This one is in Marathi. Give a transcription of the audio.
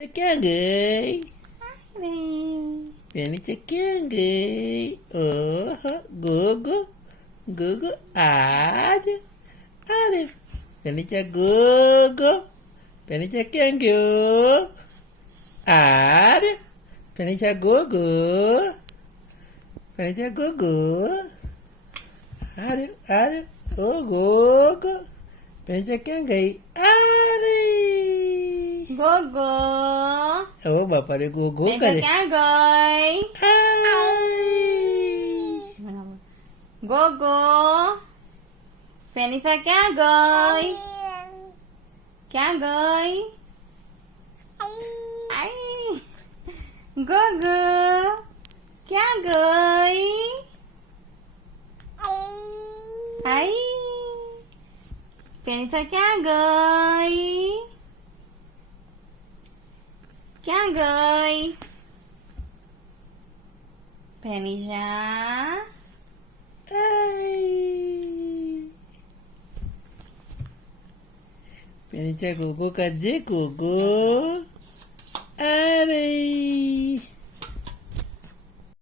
क्या गई नहीं। पेनीचे क्या गई ओह गोगो गोगो आज अरे पेनीच्या गोगो पेनीच्या क्या गयो अरे पेनीच्या गोगो पेनीच्या गोगो अरे अरे ओ गोगो पेनीच्या क्या गई अरे गोगो ओ बापा रे गोगो मैं तो करे क्या गई गोगो फेनिसा क्या गई क्या गई आई गोगो क्या गई आई फेनिसा क्या गई क्या गई फेनिशा पेनीच्या गोगो का जे गोगो अरे